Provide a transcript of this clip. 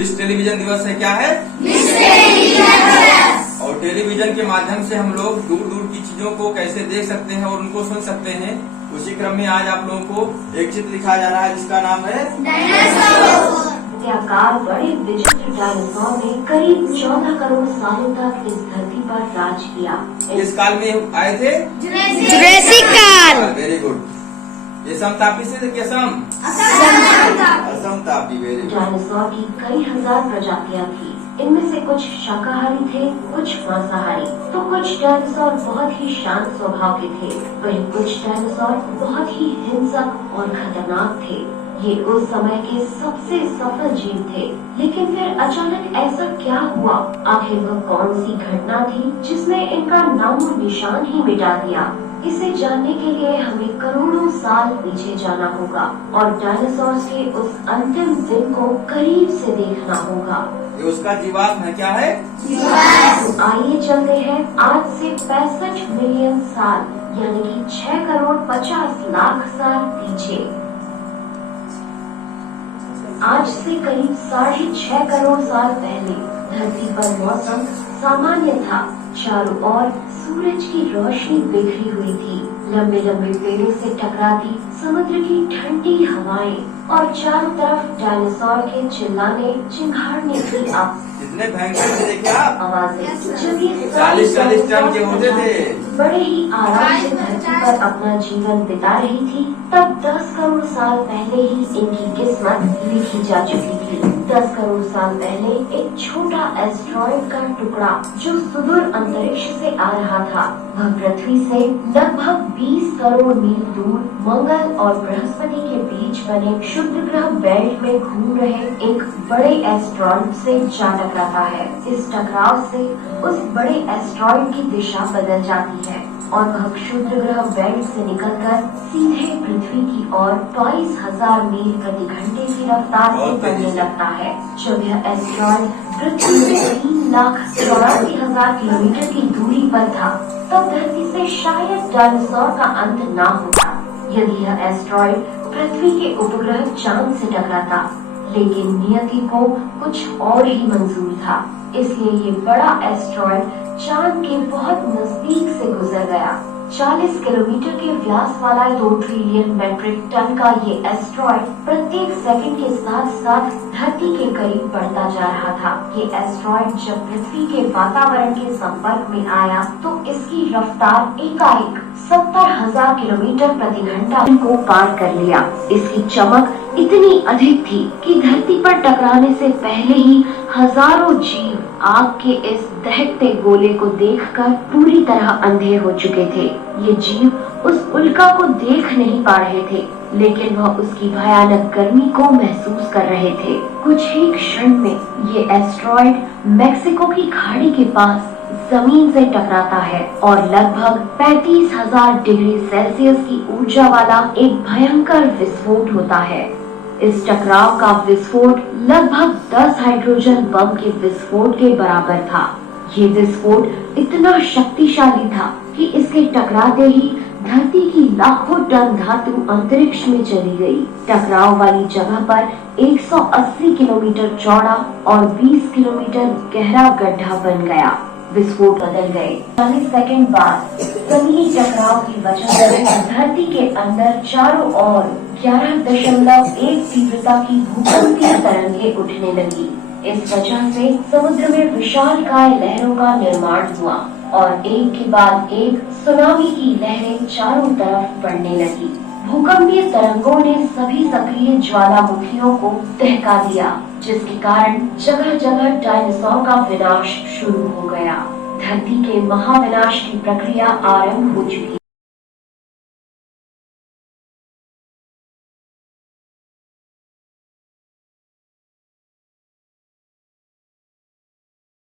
विश्व टेलीविजन दिवस है। क्या है? और टेलीविजन के माध्यम से हम लोग दूर दूर की चीजों को कैसे देख सकते हैं और उनको सुन सकते हैं। उसी क्रम में आज आप लोगों को एक चित्र दिखाया जा रहा है जिसका नाम है आकार बड़े विचित्र डायनासोर ने करीब 14 करोड़ सालों तक इस धरती पर राज किया। किस काल में आए थे? जुरासिक काल। Very good. ये समतापी से क्या सम? असमतापी। Very good. डायनासोर की कई हजार प्रजातियां थी। इनमें से कुछ शाकाहारी थे, कुछ मांसाहारी। तो कुछ डायनासोर बहुत ही शांत स्वभाव के थे, वहीं कुछ डायनासोर बहुत ही हिंसक और खतरनाक थे। ये उस समय के सबसे सफल जीव थे। लेकिन फिर अचानक ऐसा क्या हुआ? आखिर वह कौन सी घटना थी जिसने इनका नामो निशान ही मिटा दिया? इसे जानने के लिए हमें करोड़ों साल पीछे जाना होगा और डायनासोर्स के उस अंतिम दिन को करीब से देखना होगा। ये उसका जीवाश्म है। क्या है? तो आइए चलते हैं आज से 65 मिलियन साल यानी कि 6 करोड़ 50 लाख साल पीछे। आज से करीब 6.5 करोड़ साल पहले धरती पर मौसम सामान्य था। चारों ओर सूरज की रोशनी बिखरी हुई थी। लंबे लंबे पेड़ों से टकराती समुद्र की ठंडी हवाएं और चारों तरफ डायनासोर के चिल्लाने चिंगाड़ने की कितने भयंकर थे देखिए आप। आवाजें। जब ये 40-40 टन के होते थे, बड़े ही आराम से धरती पर अपना जीवन बिता रही थी, तब 10 करोड़ साल पहले ही इनकी किस्मत लिखी जा चुकी थी। 10 करोड़ साल पहले एक छोटा एस्ट्रॉइड का टुकड़ा जो सुदूर अंतरिक्ष से आ रहा था, वह पृथ्वी से लगभग 20 करोड़ मील दूर मंगल और बृहस्पति के बीच बने क्षुद्र ग्रह बेल्ट में घूम रहे एक बड़े एस्ट्रॉइड से जा टकराता है। इस टकराव से उस बड़े एस्ट्रॉइड की दिशा बदल जाती है और वह क्षुद्र ग्रह बेल्ट से निकलकर सीधे पृथ्वी की ओर 22,000 मील प्रति घंटे की रफ्तार से बढ़ने लगता है। जब यह एस्ट्रॉइड पृथ्वी से 3,84,000 किलोमीटर की दूरी पर था, तब धरती से शायद डायनासोर का अंत ना होता यदि यह एस्ट्रॉइड पृथ्वी के उपग्रह चांद से टकराता। लेकिन नियति को कुछ और ही मंजूर था, इसलिए ये बड़ा एस्ट्रॉइड चांद के बहुत नजदीक से गुजर गया। 40 किलोमीटर के व्यास वाला 2 ट्रिलियन मेट्रिक टन का ये एस्ट्रॉइड प्रत्येक सेकंड के साथ साथ धरती के करीब बढ़ता जा रहा था। ये एस्ट्रॉइड जब पृथ्वी के वातावरण के संपर्क में आया तो इसकी रफ्तार एकाएक 70,000 किलोमीटर प्रति घंटा को पार कर लिया। इसकी चमक इतनी अधिक थी कि धरती पर टकराने से पहले ही हजारों जीव आग के इस दहकते गोले को देखकर पूरी तरह अंधे हो चुके थे। ये जीव उस उल्का को देख नहीं पा रहे थे, लेकिन वह उसकी भयानक गर्मी को महसूस कर रहे थे। कुछ ही क्षण में ये एस्ट्रॉइड मेक्सिको की खाड़ी के पास जमीन से टकराता है और लगभग 35,000 डिग्री सेल्सियस की ऊर्जा वाला एक भयंकर विस्फोट होता है। इस टकराव का विस्फोट लगभग 10 हाइड्रोजन बम के विस्फोट के बराबर था। ये विस्फोट इतना शक्तिशाली था कि इसके टकराते ही धरती की लाखों टन धातु अंतरिक्ष में चली गई। टकराव वाली जगह पर 180 किलोमीटर चौड़ा और 20 किलोमीटर गहरा गड्ढा बन गया। विस्फोट बदल गए। 40 सेकंड बाद जमीनी टकराव की वजह से धरती के अंदर चारों ओर 11.1 तीव्रता की भूकंपीय तरंगें उठने लगी। इस वजह से समुद्र में विशालकाय लहरों का निर्माण हुआ और एक के बाद एक सुनामी की लहरें चारों तरफ बढ़ने लगी। भूकंपीय तरंगों ने सभी सक्रिय ज्वालामुखियों को दहका दिया, जिसके कारण जगह जगह डायनासोर का विनाश शुरू हो गया। धरती के महाविनाश की प्रक्रिया आरंभ हो चुकी